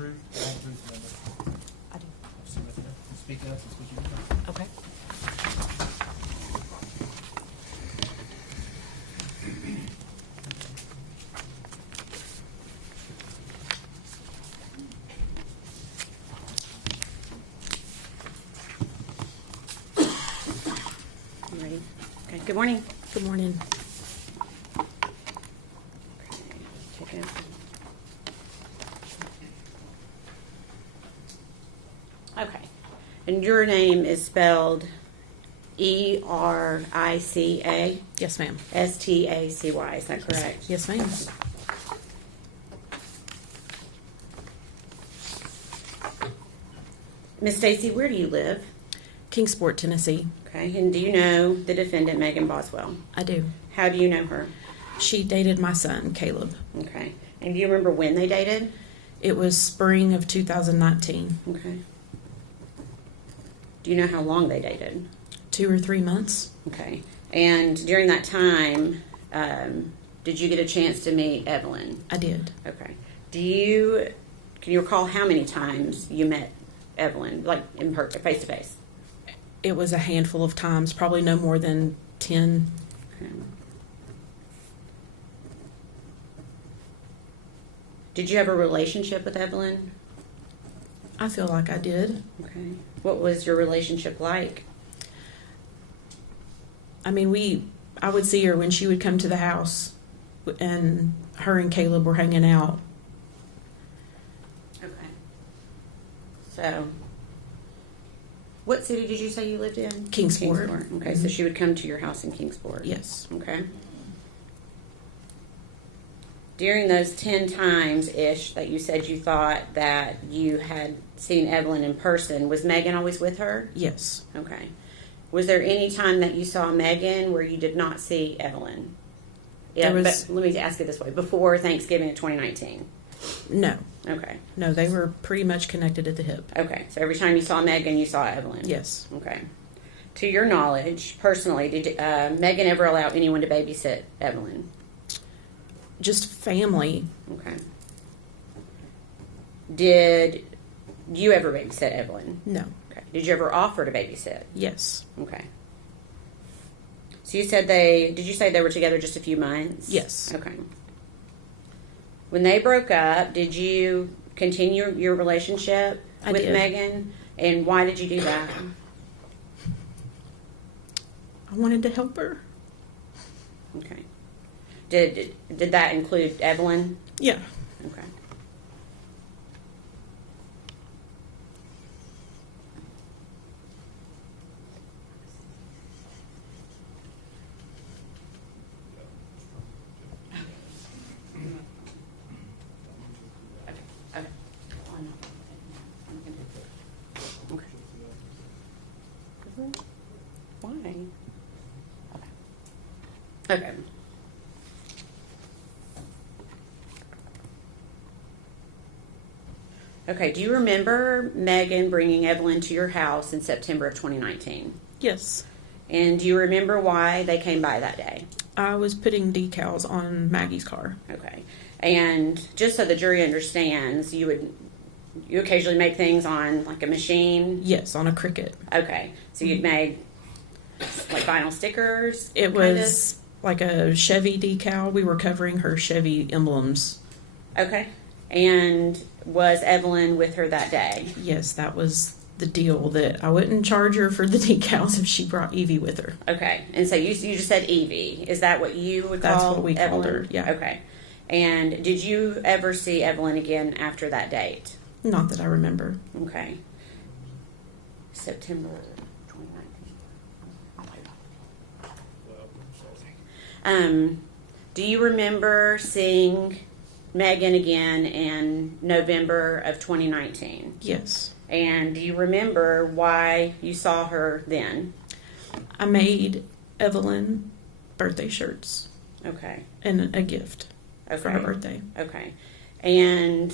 truth, the whole truth, and nothing but I do. so with you. Speak up and speak your mind. Okay. You ready? Okay, good morning. Good morning. Check it out. Okay, and your name is spelled Erica Yes, ma'am. Stacy, is that correct? Yes, ma'am. Miss Stacy, where do you live? Kingsport, Tennessee. Okay, and do you know the defendant, Megan Boswell? I do. How do you know her? She dated my son, Caleb. Okay, and do you remember when they dated? It was spring of 2019. Okay. Do you know how long they dated? 2 or 3 months. Okay, and during that time, did you get a chance to meet Evelyn? I did. Okay. Can you recall how many times you met Evelyn, like in her face to face? It was a handful of times, probably no more than 10. Okay. Did you have a relationship with Evelyn? I feel like I did. Okay. What was your relationship like? I mean, I would see her when she would come to the house, and her and Caleb were hanging out. Okay. So, what city did you say you lived in? Kingsport. Okay, so she would come to your house in Kingsport. Yes. Okay. During those 10 times-ish that you said you thought that you had seen Evelyn in person, was Megan always with her? Yes. Okay. Was there any time that you saw Megan where you did not see Evelyn? Yeah, There was- but let me ask it this way. Before Thanksgiving of 2019? No. Okay. No, they were pretty much connected at the hip. Okay. So every time you saw Megan, you saw Evelyn? Yes. Okay. To your knowledge, personally, did Megan ever allow anyone to babysit Evelyn? Just family. Okay. Did you ever babysit Evelyn? No. Okay. Did you ever offer to babysit? Yes. Okay. So you said did you say they were together just a few months? Yes. Okay. When they broke up, did you continue your relationship I with did. Megan? And why did you do that? I wanted to help her. Okay. Did that include Evelyn? Yeah. Okay. Okay. Okay. Why? Okay. Okay, do you remember Megan bringing Evelyn to your house in September of 2019? Yes. And do you remember why they came by that day? I was putting decals on Maggie's car. Okay. And just so the jury understands, you occasionally make things on like a machine? Yes, on a Cricut. Okay. So you'd made like vinyl stickers? It was like a Chevy decal. We were covering her Chevy emblems. Okay. And was Evelyn with her that day? Yes, that was the deal, that I wouldn't charge her for the decals if she brought Evie with her. Okay. And so you just said Evie. Is that what you would call That's what we Evelyn? called her, yeah. Okay. And did you ever see Evelyn again after that date? Not that I remember. Okay. September 2019. Do you remember seeing Megan again in November of 2019? Yes. And do you remember why you saw her then? I made Evelyn birthday shirts Okay. and a gift for Okay. her birthday. Okay. And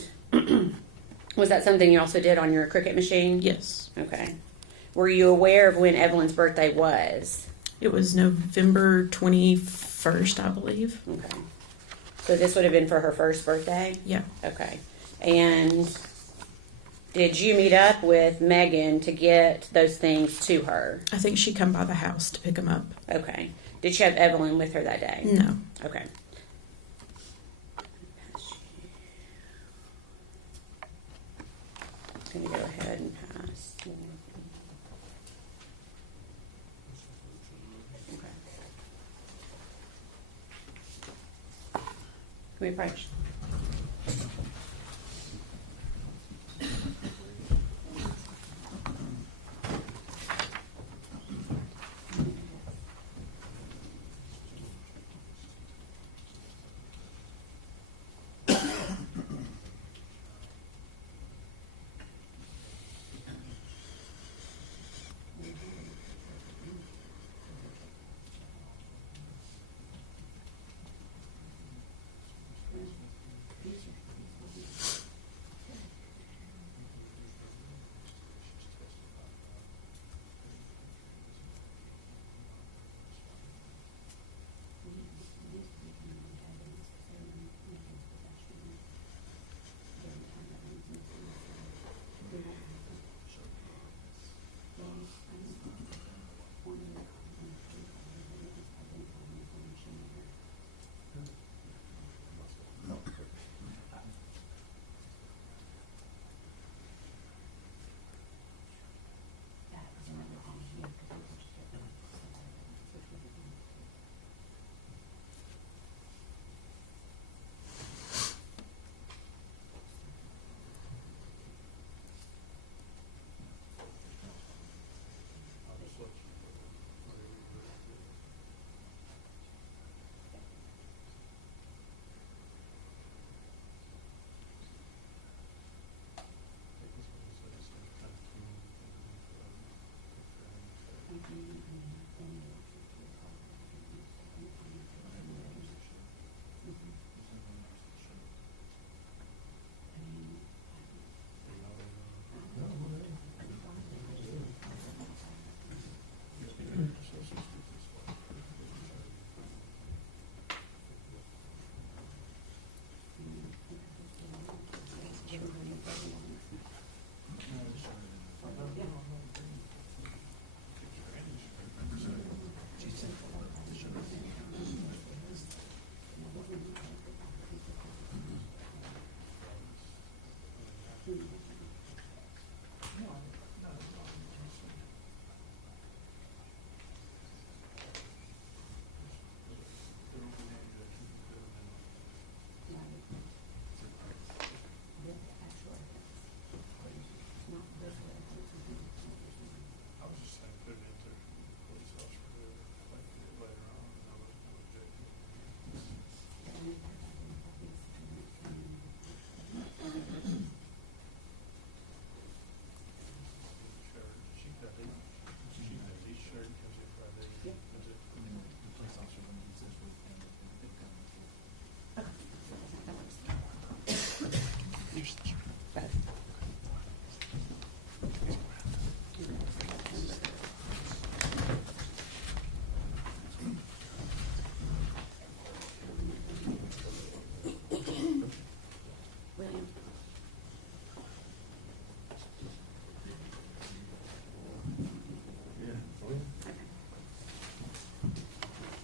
was that something you also did on your Cricut machine? Yes. Okay. Were you aware of when Evelyn's birthday was? It was November 21st, I believe. Okay. So this would have been for her first birthday? Yeah. Okay. And Did you meet up with Megan to get those things to her? I think she come by the house to pick them up. Okay. Did she have Evelyn with her that day? No. Okay. I'm going to go ahead and pass. Okay. Can we approach?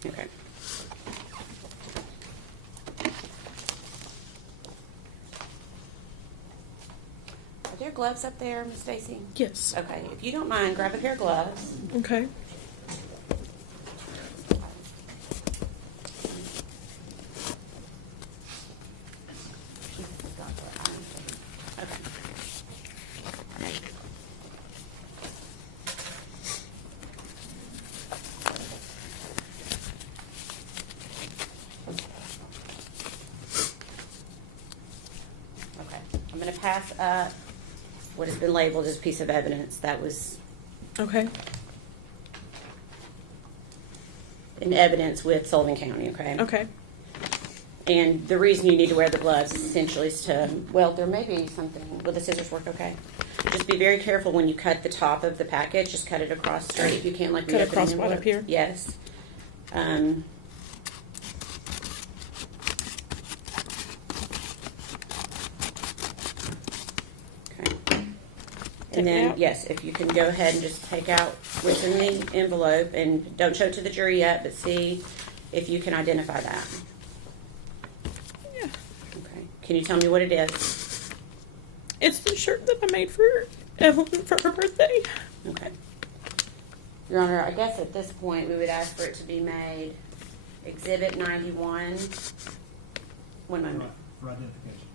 Okay. Are there gloves up there, Miss Stacy? Yes. Okay. If you don't mind, grab a pair of gloves. Okay. I'm going to pass up what has been labeled as a piece of evidence that was Okay. in evidence with Sullivan County, okay? Okay. And the reason you need to wear the gloves essentially is to, well, there may be something, will the scissors work okay? Just be very careful when you cut the top of the package, just cut it across straight. You can't like Cut across right up here? Yes. Okay. And Take it then, out? yes, if you can go ahead and just take out what's in the envelope, and don't show it to the jury yet, but see if you can identify that. Yeah. Okay. Can you tell me what it is? It's the shirt that I made for Evelyn for her birthday. Okay. Your Honor, I guess at this point, we would ask for it to be made Exhibit 91. One moment. For identification.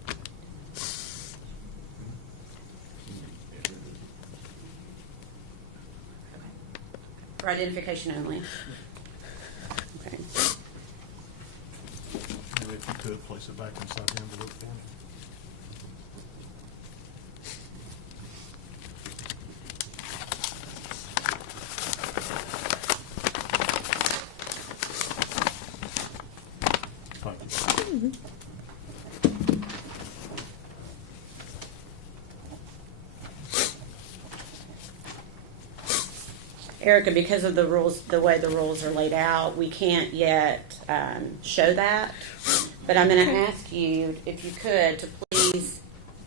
For identification only. Okay. Maybe if you could place it back inside the envelope for me. Thank you. Erica, because of the rules, the way the rules are laid out, we can't yet show that. But I'm going to ask you, if you could, to please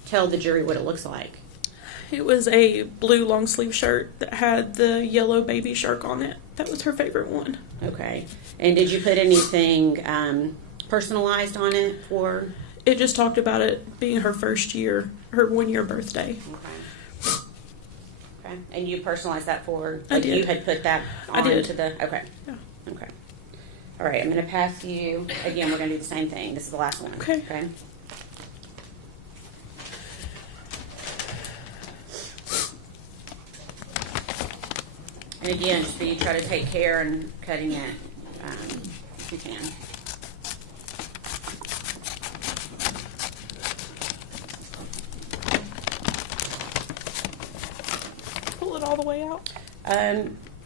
tell the jury what it looks like. It was a blue long sleeve shirt that had the yellow baby shark on it. That was her favorite one. Okay. And did you put anything personalized on it for? It just talked about it being her first year, her 1 year birthday. Okay. Okay. And you personalized that for? I did. You had put that I on did. to the. Okay. Yeah. Okay. All right. I'm going to pass you again. We're going to do the same thing. This is the last one. Okay. Okay. And again, just be try to take care and cutting it if you can. Pull it all the way out.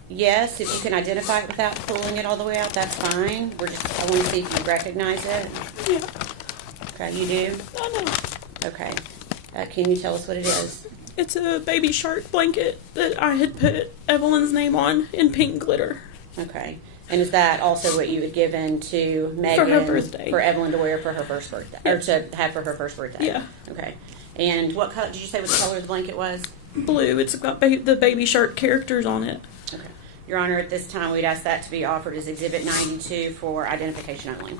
Yes, if you can identify it without pulling it all the way out, that's fine. I want to see if you recognize it. Yeah. Okay, you do? I know. Okay. Can you tell us what it is? It's a baby shark blanket that I had put Evelyn's name on in pink glitter. Okay. And is that also what you had given to Megan? For her birthday. For Evelyn to wear for her first birthday? Yeah. Or to have for her first birthday? Yeah. Okay. And what color, did you say what color the blanket was? Blue. It's got the baby shark characters on it. Okay. Your Honor, at this time, we'd ask that to be offered as Exhibit 92 for identification only.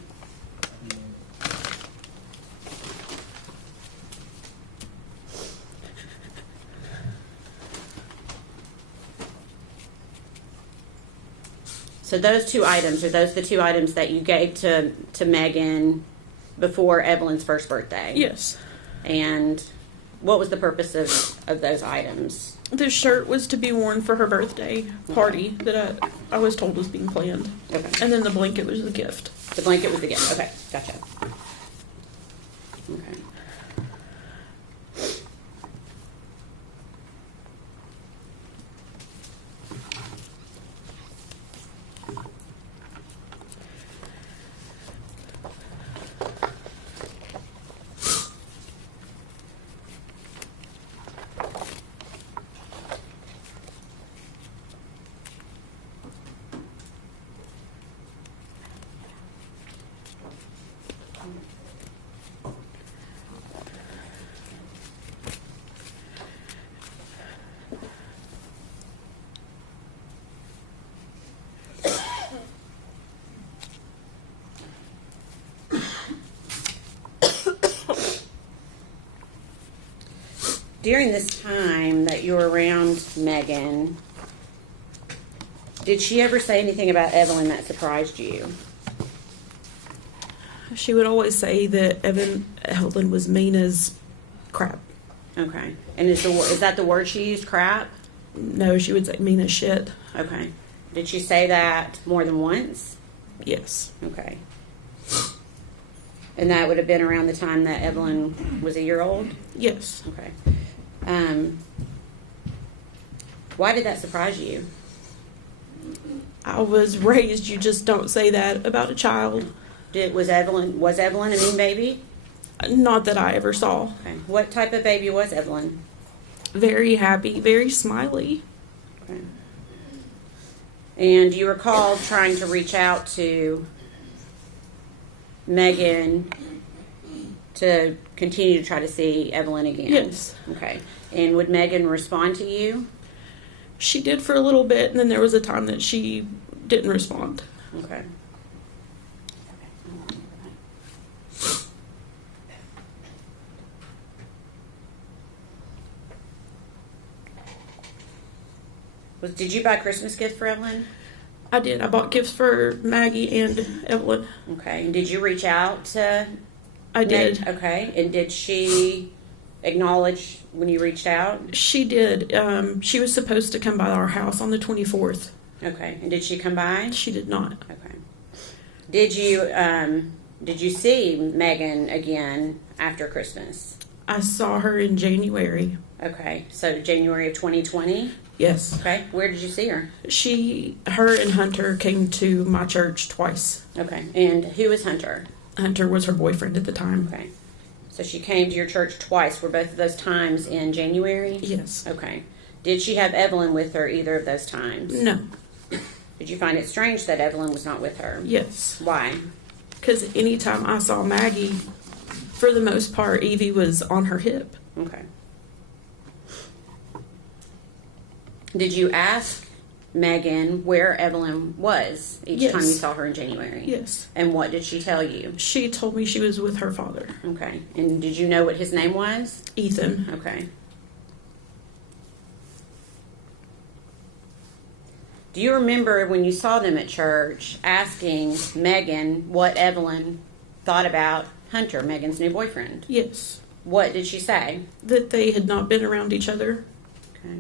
So those two items, are those the two items that you gave to Megan before Evelyn's first birthday? Yes. And what was the purpose of those items? This shirt was to be worn for her birthday party that I was told was being planned. Okay. And then the blanket was the gift. The blanket was the gift. Okay, gotcha. Okay. During this time that you were around Megan, did she ever say anything about Evelyn that surprised you? She would always say that Evelyn was mean as crap. Okay. And is that the word she used, crap? No, she would say mean as shit. Okay. Did she say that more than once? Yes. Okay. And that would have been around the time that Evelyn was a year old? Yes. Okay. Why did that surprise you? I was raised, you just don't say that about a child. Was Evelyn a mean baby? Not that I ever saw. Okay. What type of baby was Evelyn? Very happy, very smiley. Okay. And do you recall trying to reach out to Megan to continue to try to see Evelyn again? Yes. Okay. And would Megan respond to you? She did for a little bit, and then there was a time that she didn't respond. Okay. Did you buy a Christmas gift for Evelyn? I did. I bought gifts for Maggie and Evelyn. Okay. And did you reach out to I did. Okay. And did she acknowledge when you reached out? She did. She was supposed to come by our house on the 24th. Okay. And did she come by? She did not. Okay. Did you see Megan again after Christmas? I saw her in January. Okay. So January of 2020? Yes. Okay. Where did you see her? Her and Hunter came to my church twice. Okay. And who was Hunter? Hunter was her boyfriend at the time. Okay. So she came to your church twice. Were both of those times in January? Yes. Okay. Did she have Evelyn with her either of those times? No. Did you find it strange that Evelyn was not with her? Yes. Why? Because anytime I saw Maggie, for the most part, Evie was on her hip. Okay. Did you ask Megan where Evelyn was each Yes. time you saw her in January? Yes. And what did she tell you? She told me she was with her father, Okay. And did you know what his name was? Ethan. Okay. Do you remember when you saw them at church asking Megan what Evelyn thought about Hunter, Megan's new boyfriend? Yes. What did she say? That they had not been around each other. Okay.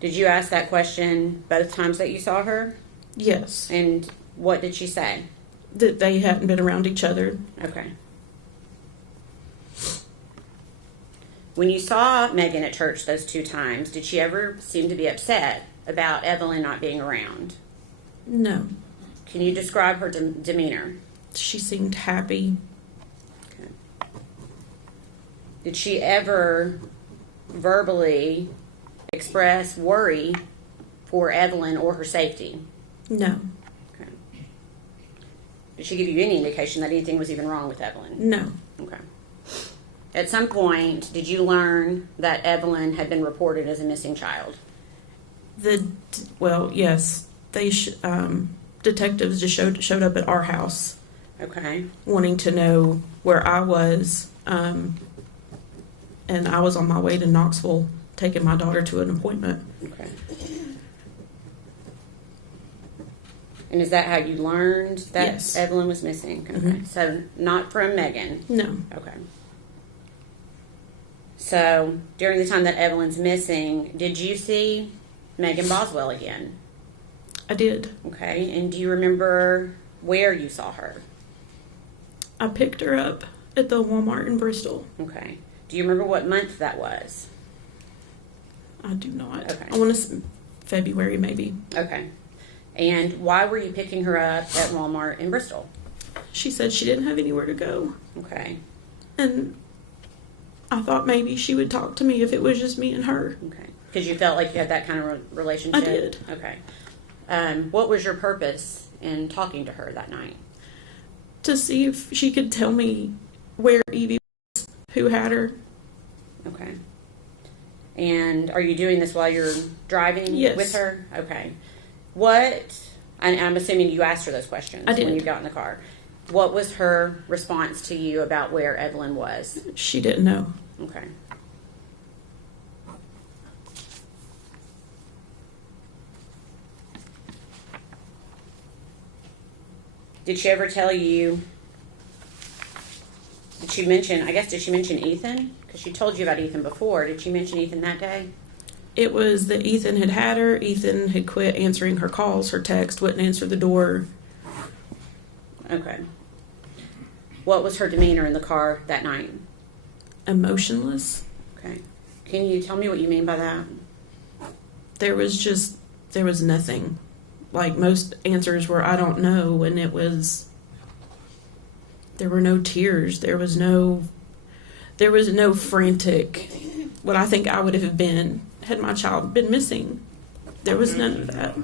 Did you ask that question both times that you saw her? Yes. And what did she say? That they hadn't been around each other. Okay. When you saw Megan at church those two times, did she ever seem to be upset about Evelyn not being around? No. Can you describe her demeanor? She seemed happy. Okay. Did she ever verbally express worry for Evelyn or her safety? No. Okay. Did she give you any indication that anything was even wrong with Evelyn? No. Okay. At some point, did you learn that Evelyn had been reported as a missing child? Yes. They detectives just showed up at our house Okay. wanting to know where I was, and I was on my way to Knoxville taking my daughter to an appointment. Okay. And is that how you learned that Yes. Evelyn was missing? Okay. Mhm. So not from Megan. No. Okay. So during the time that Evelyn's missing, did you see Megan Boswell again? I did. Okay. And do you remember where you saw her? I picked her up at the Walmart in Bristol. Okay. Do you remember what month that was? I do not. Okay. I want to February maybe. Okay. And why were you picking her up at Walmart in Bristol? She said she didn't have anywhere to go. Okay. And I thought maybe she would talk to me if it was just me and her. Okay. Because you felt like you had that kind of relationship? I did. Okay. What was your purpose in talking to her that night? To see if she could tell me where Evie was, who had her. Okay. And are you doing this while you're driving Yes. with her? Okay. I'm assuming you asked her those questions I did. when you got in the car. What was her response to you about where Evelyn was? She didn't know. Okay. Did she ever tell you, did she mention Ethan? Because she told you about Ethan before. Did she mention Ethan that day? It was that Ethan had her. Ethan had quit answering her calls, her text, wouldn't answer the door. Okay. What was her demeanor in the car that night? Emotionless. Okay. Can you tell me what you mean by that? There was nothing. Like most answers were, I don't know, and there were no tears. There was no frantic, what I think I would have been had my child been missing. There was none of that.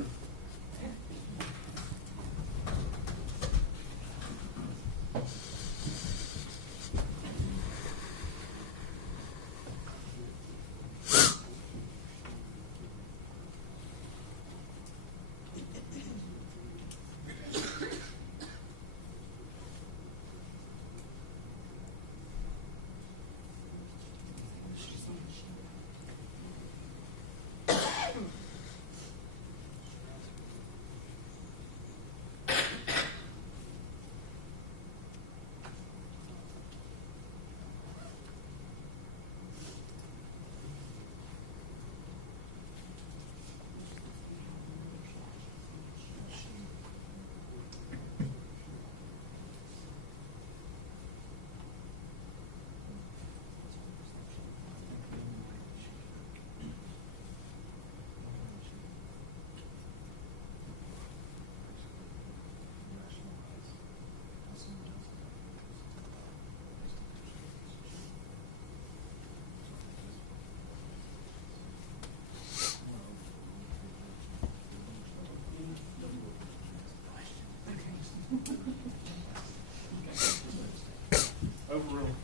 Overruled.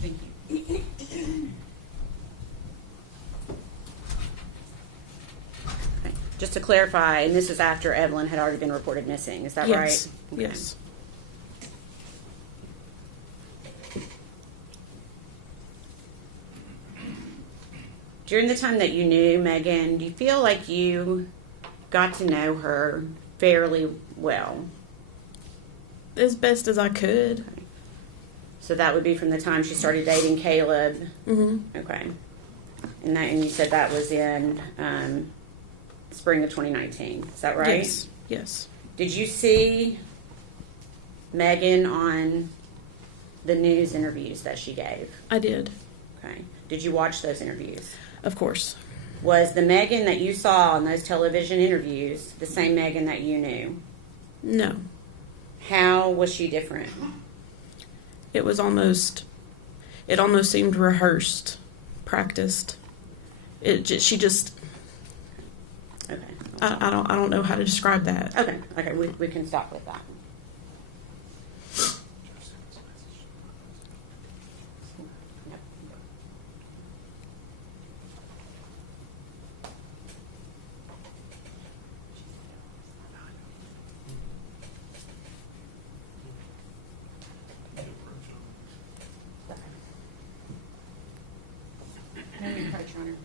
Thank you. Okay. Just to clarify, and this is after Evelyn had already been reported missing, is that right? Yes, Okay. yes. During the time that you knew Megan, do you feel like you got to know her fairly well? As best as I could. So that would be from the time she started dating Caleb. Mm-hmm. Okay. And you said that was in spring of 2019. Is that right? Yes, yes. Did you see Megan on the news interviews that she gave? I did, Okay. Did you watch those interviews? of course. Was the Megan that you saw in those television interviews the same Megan that you knew? No. How was she different? It almost seemed rehearsed, practiced. She just, Okay. I don't know how to describe that. Okay. Okay. We can stop with that. Yep. No, you're right, Your Honor.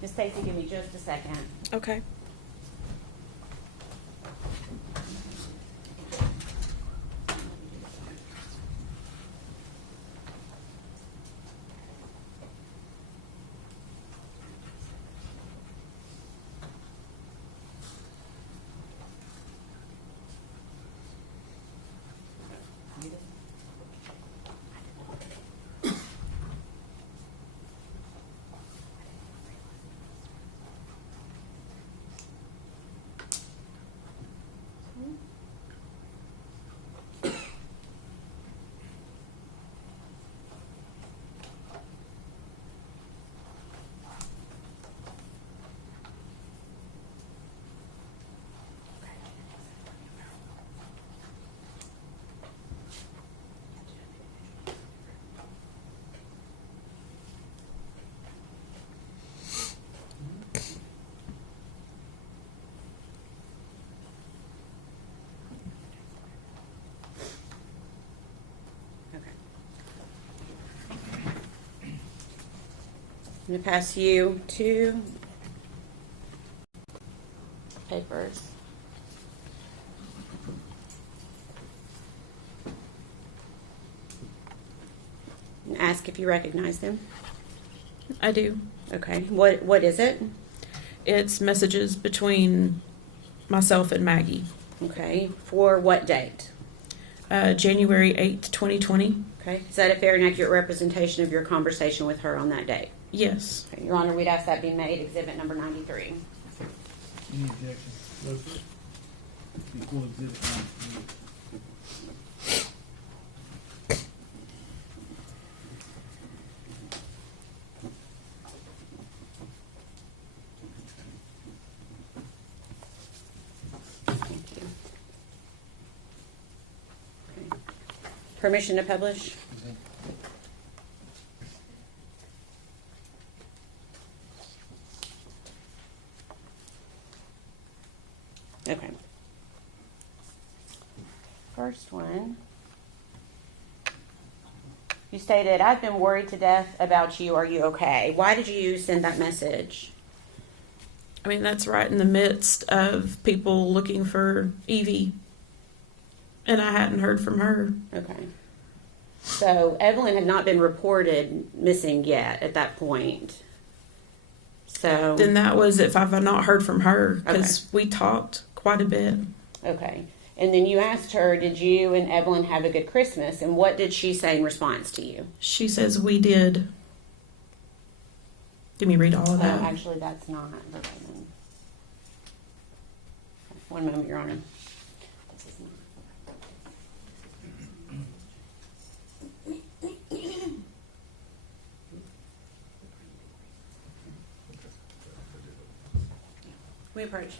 Miss Stacy, give me just a second. Okay. I'm going to pass you two papers. And ask if you recognize them. I do. Okay. What is it? It's messages between myself and Maggie. Okay. For what date? January 8th, 2020. Okay. Is that a fair and accurate representation of your conversation with her on that date? Yes. Okay. Your Honor, we'd ask that be made exhibit number 93. Any objection? No, sir. Equal exhibit 93. Thank you. Okay. Permission to publish? Okay. All first one. You stated, I've been worried to death about you. Are you okay? Why did you send that message? I mean, that's right in the midst of people looking for Evie. And I hadn't heard from her. Okay. So Evelyn had not been reported missing yet at that point. So Then that was if I've not heard from her, because we talked quite a bit. okay. And then you asked her, did you and Evelyn have a good Christmas? And what did she say in response to you? She says we did. Did me read all of that? Actually, that's not verbatim. One moment, Your Honor. This is not. We approach.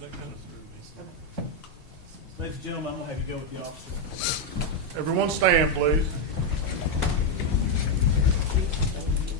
That kind of threw me. Ladies and gentlemen, I'm gonna have you go with the officer. Everyone stand, please.